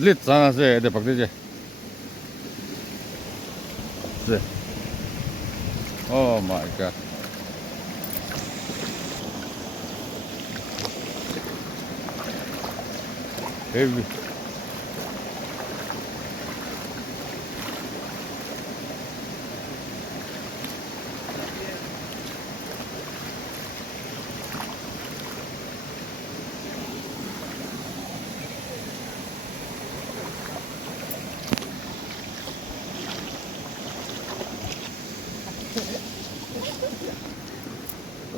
lit sana se de pak de je se oh my god heavy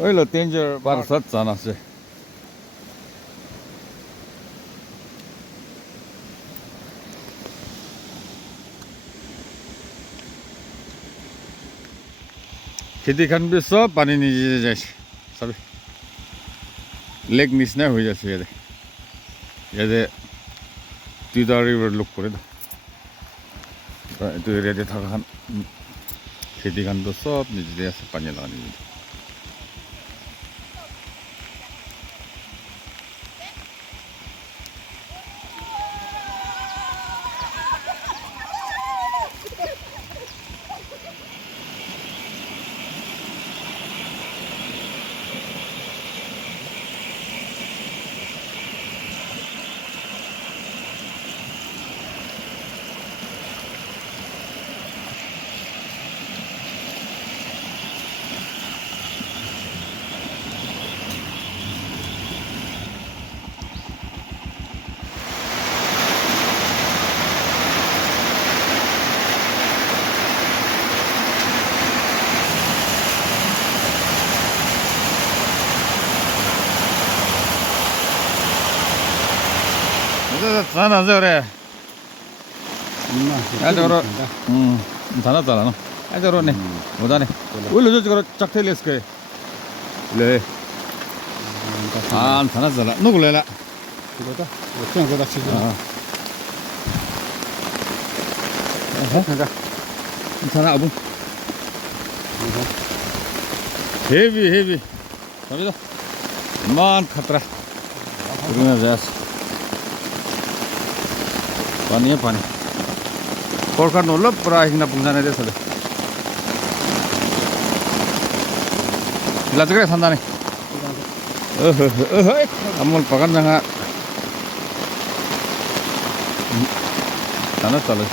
oi lo danger bar sat sana se खेती खान भी सब पानी नीचे जाए सब लेक निस्ना हो जाए ये तीदा रिवर लुक करे तो एरिया दे था खान खेती खान तो सब नीचे जाए पानी लगाने sana zore ajoro sana tala no ajoro ne oda ne ulo jo joro chakte les ke le sana zala no gulela 이거다. 어떤 거다 치지. sana abu heavy sabida man khatra kurna jas पानी है पानी कोरखा नोला पूरा हिंगना पुंजाने दे सले लाजगरे संदाने अमल पकड़ जंगा ताना चले